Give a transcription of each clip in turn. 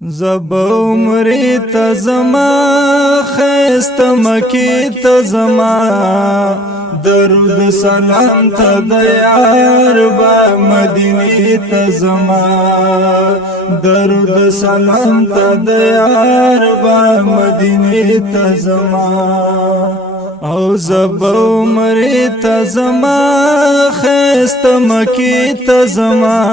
زب عمری تزما خیست مکی تزما درود سلام تا دیار با مدینی تزما درود سلام تا دیار با مدینی تزما او زب عمری تزما خیست مکی تزما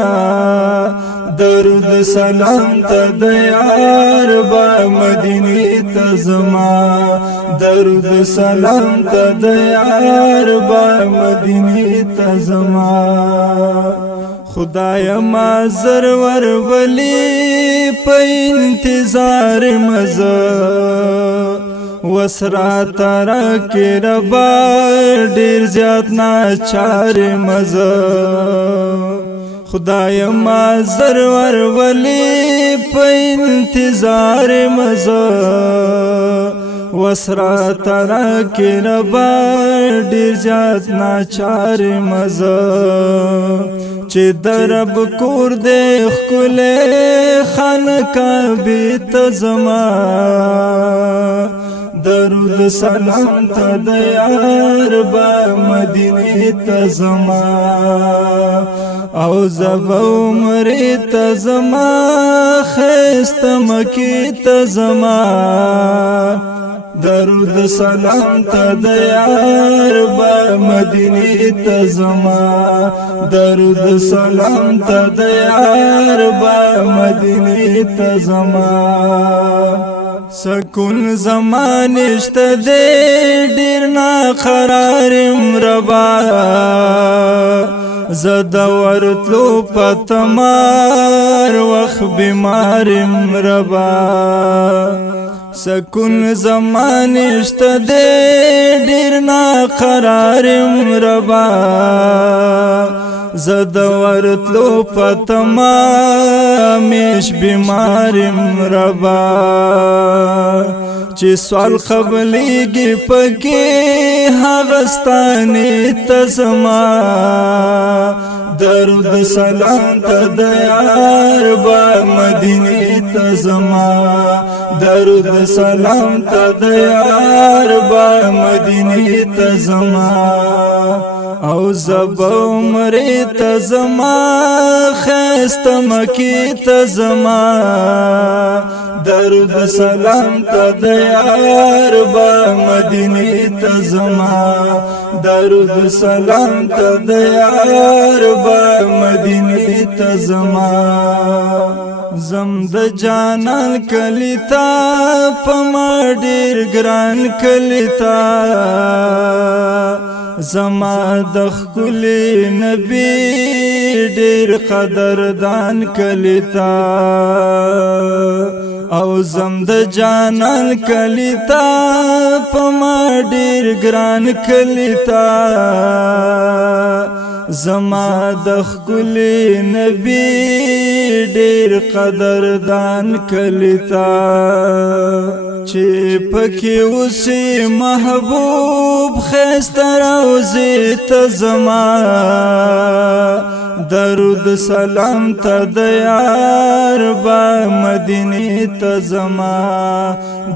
درود سلام تا دیار با مدینی تزما درود سلام تا دیار با مدینی تزما خدای ما زرور ولی په انتظار مزه وسرا تارا کی ربا ډیر زیات ناچار مزه خدای ما زرور ولی په انتظار مزه وسرا تارا کی ربا ډیر زیات ناچار مزه چې درب کور دې خله خانقاه بیت زما درود سلام تا دیار با مدینی تزما او زب عمری تزما خیست مکی تزما درود سلام تا دیار با مدینی تزما درود سلام تا دیار با مدینی تزما سکون زمانشت دے ډیر نا قرارم ربا زدورتلو پتمار وخ بیمارم ربا سکون زمانشت دے ډیر نا قرارم ربا زدورتلو پتما میش بیمارم ربا چې سوال قبلیږي پکې هغستانې تزما درود سلام ته دیار با مدینی تزما درود سلام ته دیار با مدینی تزما او زب عمری تزما خیست مکی تزما درود سلام تا دیار با مدینی تزما درود سلام تا دیار با مدینی تزما زم د جانان کلیتا پما ډیر ګران کلیتا زما د خپل نبی ډیر قدردان کلیتا او زم د جانان کلیتا پما ډیر ګران کلیتا زما د خپل نبی ډیر قدردان کلیتا چې پکې اوسې محبوب خسته روزي ته زما درود سلام ته دیار با مدینی ته زما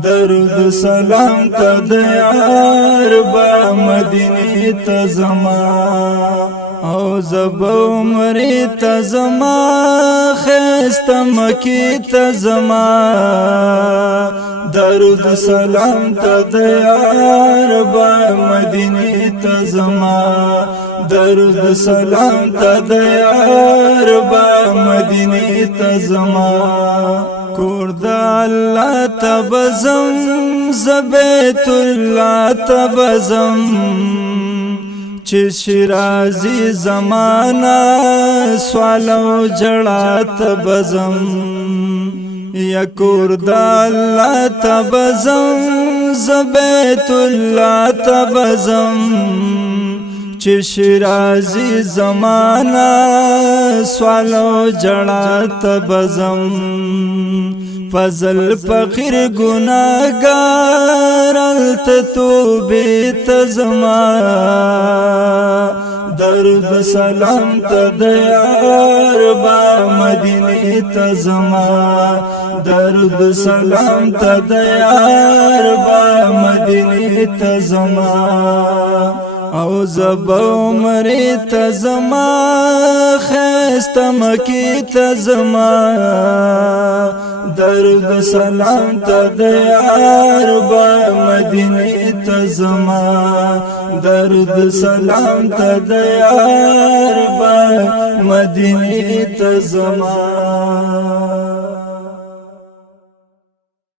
درود سلام ته دیار با مدینی ته زما او زب عمری تزما خیست مکی تزما درود سلام تا دیار با مدینی تزما درود سلام تا دیار با مدینی تزما کور دا اللہ تبزم زبیت اللہ تبزم چې شیرازی زمانہ سوالو جړه تبزم یا کور د الله تبزم زبیت الله تبزم چې شیرازی زمانہ سوالو جړه تبزم فضل فقیر گناہگار التتوبی تزما درود سلام ته د یار با مدینه ته زما درود سلام ته د یار با مدینه ته زما او زبو مری ته زما خست مکی ته زما درود سلام ته د یار با مدینه ته زما درود سلام ته د یار با مدینه ته زما